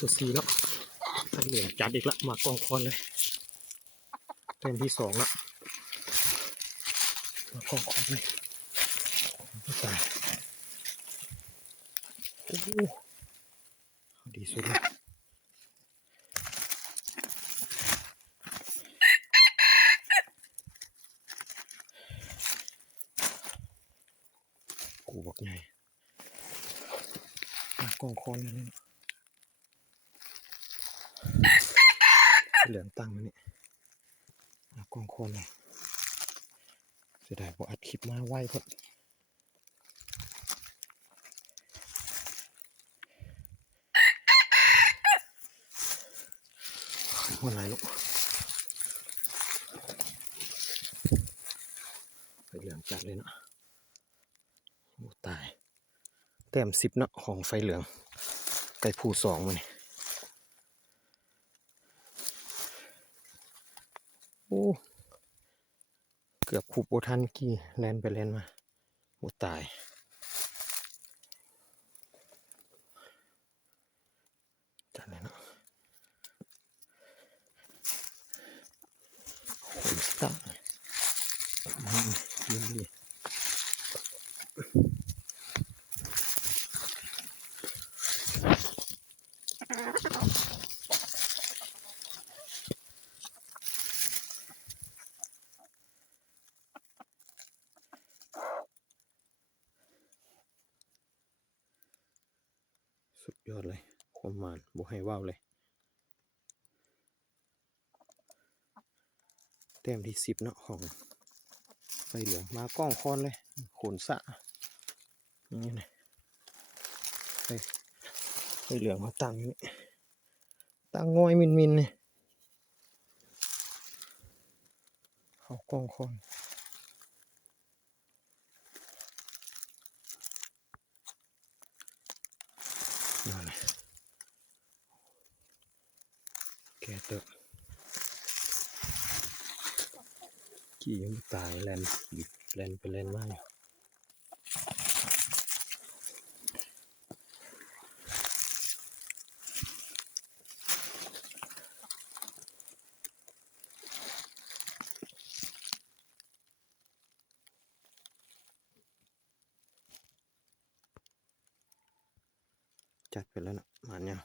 ตัวซีแล้วไฟเหลืองจัดอีกละมากองคอนเลยเต็มที่สองละมากองคอนเลยตายโอ้ดีสุดเลยกูบอกไงกองคอนเลยเหลืองตั้งนี่กองคอนเลยเสียดายพออัดคลิปมาไวเพิ่มวันไหนลูกไฟเหลืองจัดเลยนะโอ้ตายแต้ม10นะของไฟเหลืองไก่ผู้2มันนี่โอ้เกือบคูบโบทันกี่แลนไปแลนมาโอ้ตายจัดเลยนะโอ้ยตายนี่สุดยอดเลยความหมานบอกให้ว้าวเลยแต้มที่10เนาะของไฟเหลืองมากล้องคอนเลยขนสะนี่นะไฟเหลืองมาตั้งนี่ตั้งงอยมินเนี่ยเขากล้องคอนนั่นแหละแกเตอะกี่ยังตายแลนบิดแลนไปแลนมาอยู่จัดไปแล้วนะมาเนี่ย